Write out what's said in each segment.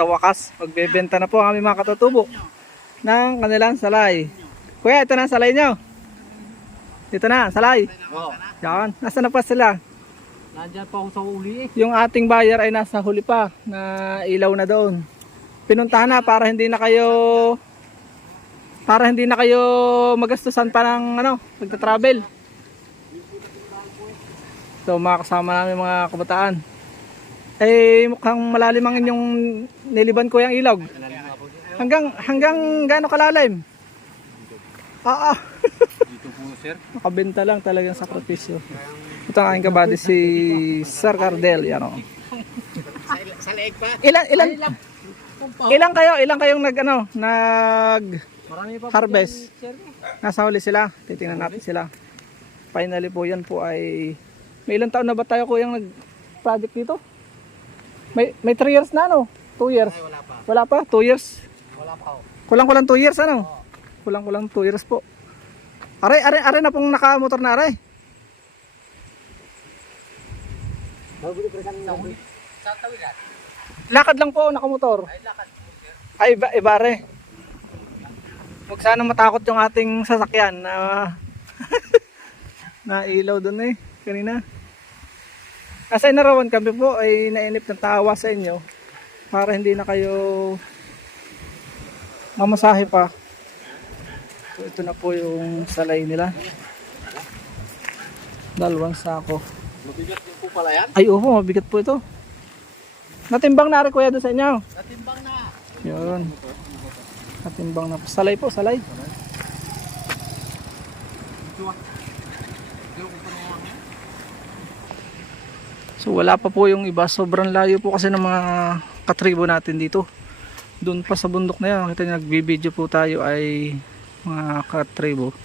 Sa wakas, magbebenta na po kami mga katutubo ng kanilang salay. Kuya, ito na ang salay nyo. Dito na, salay. Oo. Yan. Nasaan na pa sila? Nandiyan pa ako sa uli eh. Yung ating buyer ay nasa huli pa na ilaw na doon. Pinuntahan na para hindi na kayo para hindi na kayo magastusan pa ng ano, magta-travel. So mga kasama namin mga kabataan. Eh mukhang malalim ang inyong niliban ko yung ilog. Hanggang hanggang gaano kalalim? Ah, ah. Dito po sir. Nakabenta lang talagang sakripisyo. Ito ang aking kabady si Sir Cardel, yan o. Sa leeg pa. Ilan ilan ilan kayo? Ilan kayong nag ano, nag harvest? Nasa huli sila. Titingnan natin sila. Finally po yan po ay may ilang taon na ba tayo kuyang nag project dito? May may 3 years na no? 2 years. Ay, wala pa. Wala pa, 2 years. Wala pa ako. Kulang-kulang 2 years ano? Kulang-kulang 2 years po. Are, are, are na pong nakamotor na tawilan. Lakad lang po nakamotor. Ay, lakad. Ay, iba, iba re. Huwag sana matakot yung ating sasakyan na na ilaw doon eh, kanina. Asay na rawan kami po ay nainip ng tawa sa inyo para hindi na kayo mamasahe pa. So, ito na po yung salay nila. Dalawang sako. Mabigat din po pala yan. Ay, opo, mabigat po ito. Natimbang na rin kuya doon sa inyo. Natimbang na. Yun. Katimbang na. Salay po, salay. So wala pa po yung iba. Sobrang layo po kasi ng mga katribo natin dito. Doon pa sa bundok na yan. Kita nyo, nagbibideo po tayo ay mga katribo.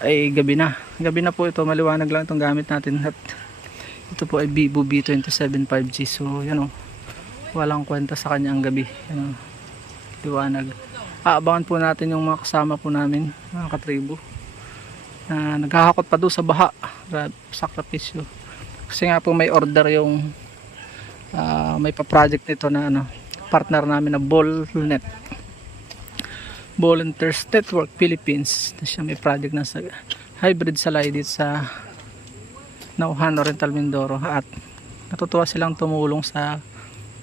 Ay gabi na. Gabi na po ito. Maliwanag lang itong gamit natin. At ito po ay Vivo B27 5G. So yan o. Walang kwenta sa kanya ang gabi. Yan o liwanag. Aabangan po natin yung mga kasama po namin, mga katribo. Na naghahakot pa doon sa baha. Sakripisyo. Kasi nga po may order yung ah, may pa-project nito na ano, partner namin na Ballnet. Volunteers Network Philippines. Na siya may project na sa hybrid salay dito sa Nauhan Oriental Mindoro at natutuwa silang tumulong sa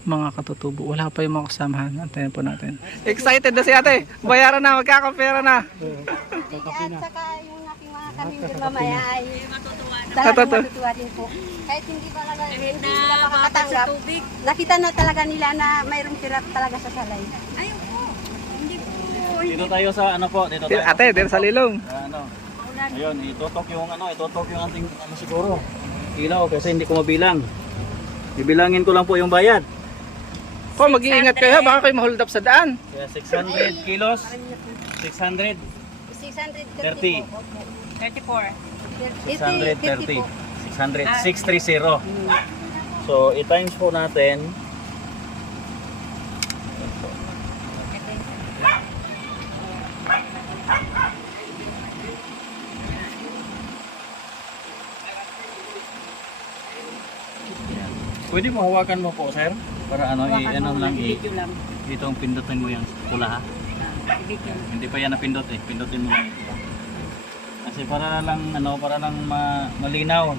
mga katutubo. Wala pa yung mga kasamahan. Antayin po natin. Excited na si ate. Bayaran na, magkakapera na. At saka yung aking mga kamingin mamaya ay Matutuwa. Talagang matutuwa din po. Kahit hindi talaga hindi sila makakatanggap, nakita na talaga nila na mayroong sirap talaga sa salay. Ayun po. Hindi po. Dito tayo sa ano po, dito tayo. Ate, dito sa lilong. Sa ano. Ayun, itutok yung ano, itutok yung ating ano siguro. Ilaw kasi hindi ko mabilang. Bibilangin ko lang po yung bayad. Po, mag-iingat kayo. Baka kayo mahold up sa daan. Kaya 600 kilos, 600, 630 po. 34. 630. 30 po. 600, 630. So, i-times po natin. Pwede mo hawakan mo po, sir? Para ano, i ano lang, i itong pindutin mo yung pula ha. Hindi pa yan napindot eh, pindutin mo lang ito. Kasi para lang ano, para lang ma malinaw.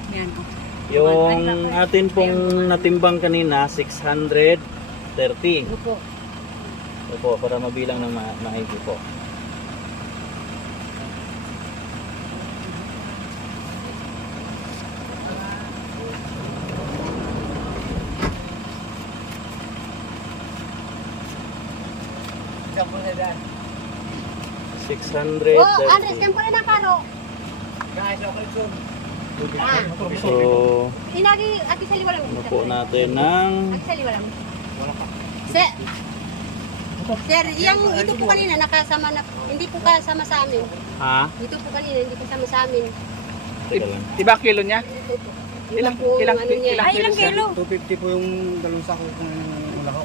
Yung atin pong natimbang kanina 630. Opo. Opo, para mabilang ng ma maigi po. Six hundred Oh, Andres, kan pala na karo. So, ano po natin ng. Sir, Sir, yung ito po kanina nakasama na, hindi po kasama sa amin. ha? Ito po kanina, hindi kasama sa amin. Iba kilo niya? Ito po. Ilang, po ilang, niya. ilang, Ay, ilang kilo? 250 po yung dalawang sako kung ulako.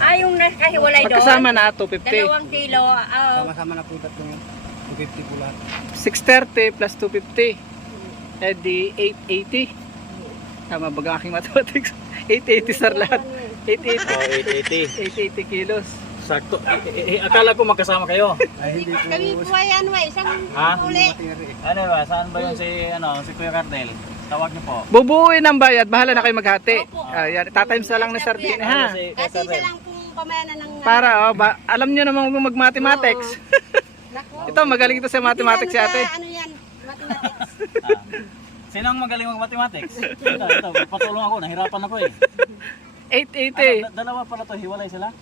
Ah, yung nakahiwalay doon? Pagkasama na 250. Dalawang kilo. ah, Sama-sama na po tatlong yun. 250 po lahat. 630 plus 250. Eh di 880. Tama ba ang aking mathematics? 880 sir lahat. 880. Oh, 880. 880 kilos. Sakto. Eh, eh, eh, akala ko magkasama kayo. Ay, hindi po. Kami po ay ano ay isang Ha? uli. Ano ba? Saan ba yun si, ano, si Kuya Cardel? Tawag niyo po. Bubuuin ang bayad, bahala na kayo maghati. Ayan, tatimes na lang ng sardine ha. Kasi isa lang pong pamayanan ng... Para, oh, ba, alam nyo naman kung mag-mathematics. Naku. Ito, magaling ito sa mathematics si ate. ano yan? Mathematics. Ah. Sino ang magaling mag-mathematics? Ito, ito. Patulong ako. Nahirapan ako eh. 880. Ano, da- dalawa pala to Hiwalay sila?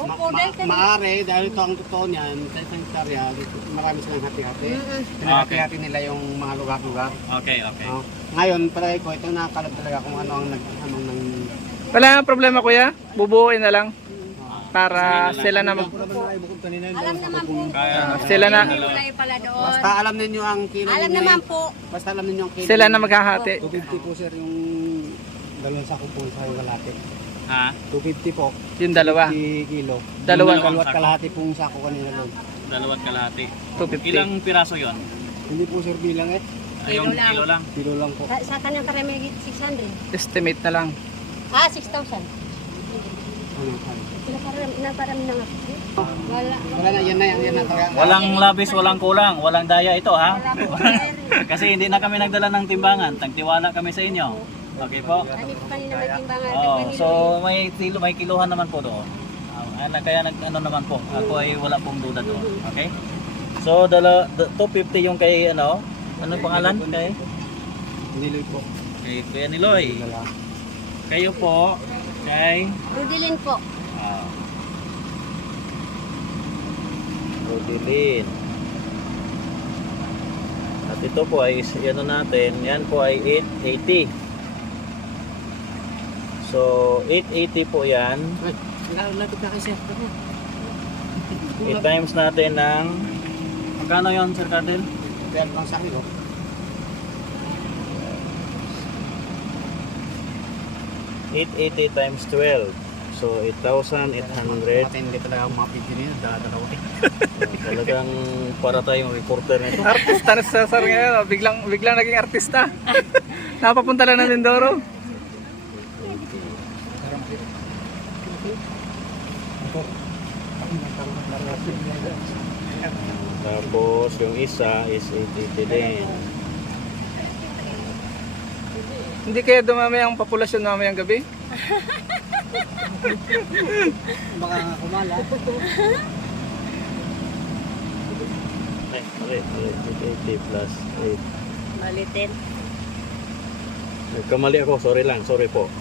Dahil kami. Maari, dahil ito ang totoo niyan, sa isang dito, marami silang hati-hati. Pinahati-hati nila yung mga lugar-lugar. Okay, okay. Oh. Ngayon, palagi ko, ito nakakalab talaga kung ano ang nag, ano nang... Wala nang problema kuya, bubuuin na lang. Para sila na mag... Alam dalawang naman po. Kaya, Sila na, Kulay pala doon. Basta alam ninyo ang kilo Alam naman po. Basta alam ninyo ang kilo. sila na maghahati. 250 po sir yung dalawang sako po sa kalahati. ha? 250 po. Yung dalawa. 50 kilo. Dalawang dalawat sako. kalahati pong sako kanina doon. Dalawat kalahati. 250. Ilang piraso yon? Hindi po sir bilang eh. Ayong lang. kilo lang. Kilo lang po. Sa, sa kanyang karami 600. Estimate na lang. Ah, 6,000. Ano, ano. Naparami, na nga. Wala. Wala na, yan na, yan, na talaga. Walang labis, walang kulang. Walang daya ito ha? Kasi hindi na kami nagdala ng timbangan. Tagtiwala kami sa inyo. Okay po? Hindi po kanina may timbangan. Oh, so may kilo, may kiluhan naman po doon. Ah, ano, kaya nag ano naman po. Ako ay wala pong duda doon. Okay? So dala d- 250 yung kay ano? Ano pangalan? Kay Niloy po. kay Kuya Niloy. Kayo po kay Rudilin po. ah Rodilin. At ito po ay ano natin, yan po ay 880. So 880 po yan. Ay, lapit na kasi. 8 times natin ng magkano yon Sir Cardel? Kaya lang sa akin, oh. Eight eighty times 12. So 8,800. Matindi talaga ang mga video nila, dalawa. Talagang para tayong reporter nito. Artista na si Cesar ngayon. oh. Biglang, biglang naging artista. Napapunta lang ng Mindoro. Tapos yung isa is 880 din. Hindi kaya dumami ang populasyon mamayang gabi? Baka kumala. Ay, mali, mali. 880 plus 8. Malitin. Nagkamali ako, sorry lang, sorry po.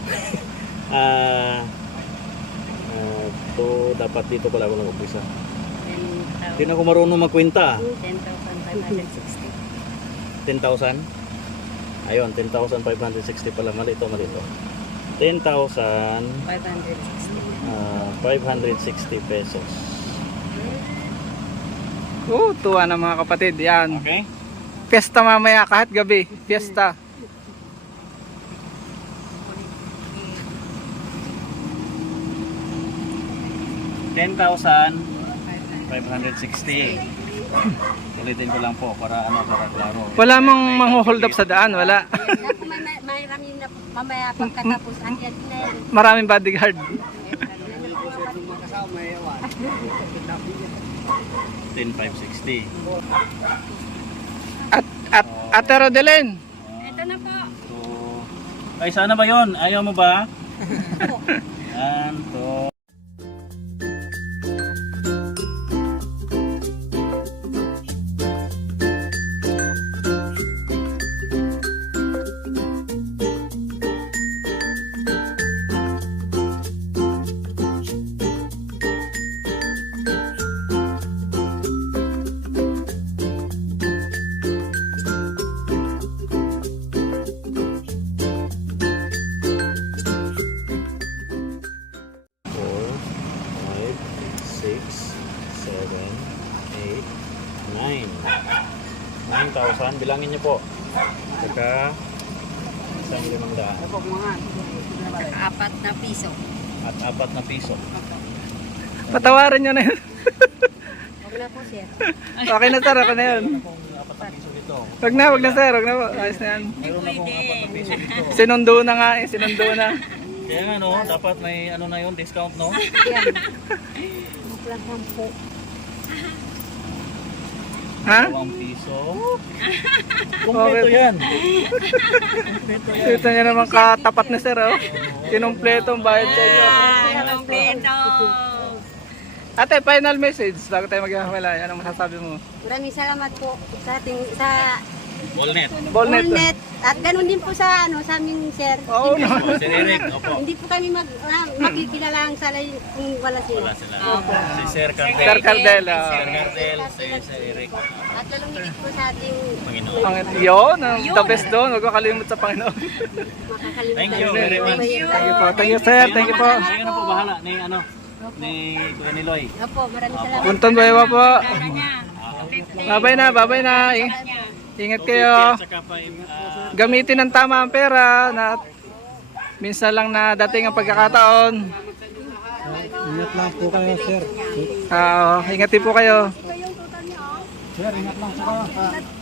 Ah, ah, to dapat dito pala ako nag-umpisa. 10,000. Hindi na ako marunong magkwenta. 10,560. 10,000. Ayun, 10,560 pala. Mali ito, mali ito. 10,000 560. ah, 560 pesos. Oo, tuwa na mga kapatid. Yan. Okay? Fiesta mamaya kahit gabi. Fiesta. Ten thousand 560. Ulitin ko lang po para ano para klaro. Wala mong mangho-hold up sa daan, wala. Naku, may may- mayroon yun na mamaya pagkatapos. Ang yan na. Maraming bodyguard. Ano po At at Ate Rodeline. Ito na po. So, ay sana ba 'yon? Ayaw mo ba? 1 2 9. 9,000. Bilangin niyo po. Saka isang limang daan. Apat na piso. At apat na piso. Patawarin niyo na yun. Huwag na po sir. okay na sir, ako na yun. Huwag na, huwag na sir, huwag na po. Ayos na yan. Sinundo na nga eh, sinundo na. Kaya nga no, dapat may ano na yun, discount no? One po. Ha? Dalawang piso. Kompleto yan. Kompleto yan. Ito niya naman katapat ni sir, oh. Kinumpleto ang bayad sa inyo. Kompleto. Ate, final message bago tayo maghihiwalay. Anong masasabi mo? Maraming salamat po sa ating sa Wallnet. Ballnet. Bulnet. At ganun din po sa ano sa amin sir. Oo, no. Opo, Sir Eric, opo. Hindi po kami mag ah, makikilala ang salay kung wala sila. Wala sila. Si Sir Cardel. Sir Cardel, ah. Sir Cardel, si Sir Eric. At lalong higit po sa ating Panginoon. Ang yun, ang the best doon. Huwag ko kalimut sa Panginoon. makakalimutan. Thank you very much. Thank you po. Thank you, sir. Thank you po. Kayo na po bahala ni ano, ni Kuya Niloy. Opo, maraming salamat. Punton Buewa po. Kanya. Babay na, babay na. Ingat kayo. Gamitin ng tama ang pera na minsan lang na dating ang pagkakataon. Ingat lang po kayo, sir. Ah, oh, Oo, ingatin po kayo. Sir, ingat lang po kayo.